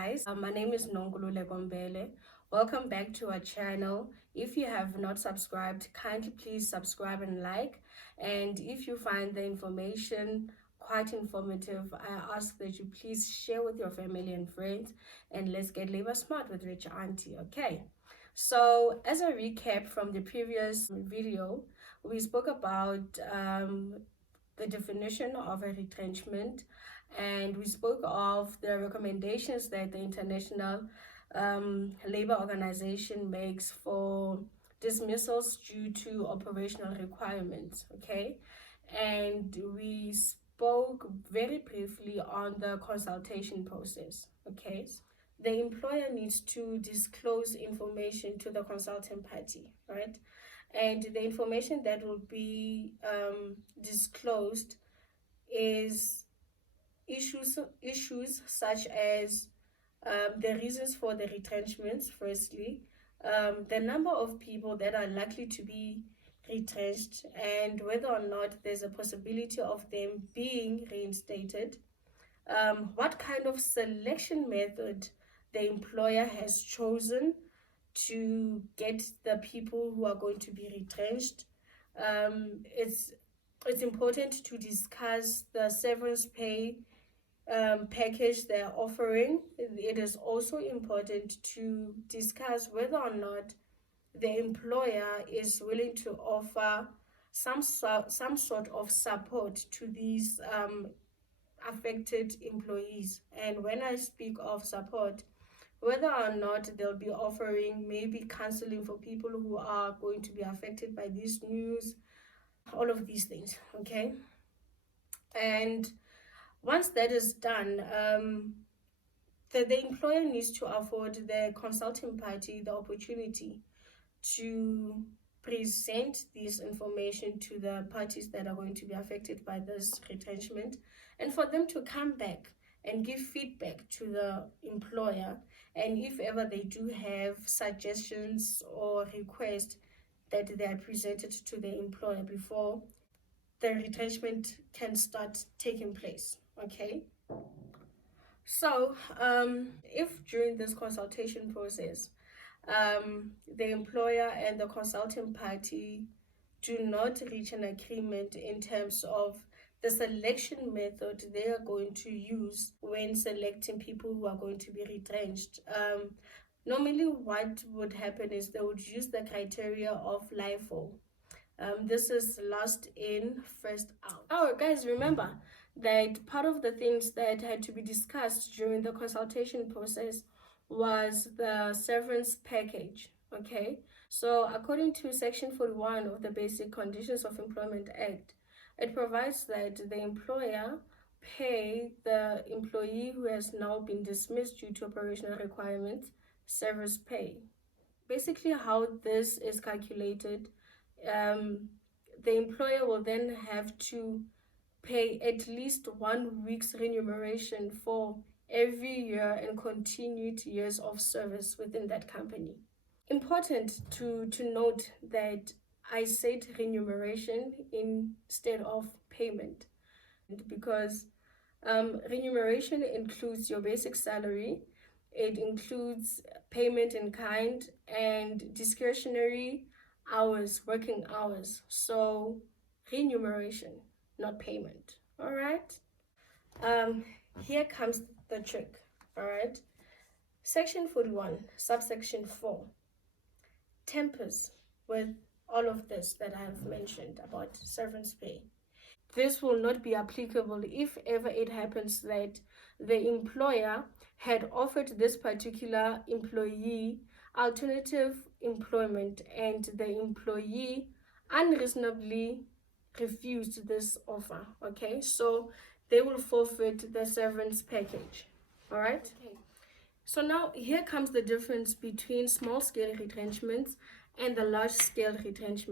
guys, my name is Nongulule Gombele. Welcome back to our channel. If you have not subscribed, kindly please subscribe and like. And if you find the information quite informative, I ask that you please share with your family and friends, and let's get labor smart with Rich Auntie. Okay, so as a recap from the previous video, we spoke about the definition of a retrenchment, and we spoke of the recommendations that the International Labor Organization makes for dismissals due to operational requirements. Okay, and we spoke very briefly on the consultation process. Okay, the employer needs to disclose information to the consulting party, right? And the information that will be disclosed is issues such as the reasons for the retrenchments, firstly, the number of people that are likely to be retrenched, and whether or not there's a possibility of them being reinstated, what kind of selection method the employer has chosen to get the people who are going to be retrenched. It's important to discuss the severance pay package they're offering. It is also important to discuss whether or not the employer is willing to offer some sort of support to these affected employees. And when I speak of support, whether or not they'll be offering maybe counseling for people who are going to be affected by this news, all of these things. Okay, and once that is done, the employer needs to afford the consulting party the opportunity to present this information to the parties that are going to be affected by this retrenchment, and for them to come back and give feedback to the employer, and if ever they do have suggestions or requests, that they are presented to the employer before the retrenchment can start taking place. Okay, so if during this consultation process the employer and the consulting party do not reach an agreement in terms of the selection method they are going to use when selecting people who are going to be retrenched, normally what would happen is they would use the criteria of LIFO. This is last in, first out. Oh, guys, remember that part of the things that had to be discussed during the consultation process was the severance package. Okay, so according to Section 41 of the Basic Conditions of Employment Act, it provides that the employer pay the employee who has now been dismissed due to operational requirements severance pay. Basically, how this is calculated, the employer will then have to pay at least 1 week's remuneration for every year and continued years of service within that company. Important to note that I said remuneration instead of payment, because remuneration includes your basic salary, it includes payment in kind and discretionary hours, working hours. So remuneration, not payment. All right, here comes the trick. All right, Section 41 subsection 4 tempers with all of this that I have mentioned about severance pay. This will not be applicable if ever it happens that the employer had offered this particular employee alternative employment and the employee unreasonably refused this offer. Okay, so they will forfeit the severance package. All right. Okay. So now here comes the difference between small-scale retrenchments and the large-scale retrenchments.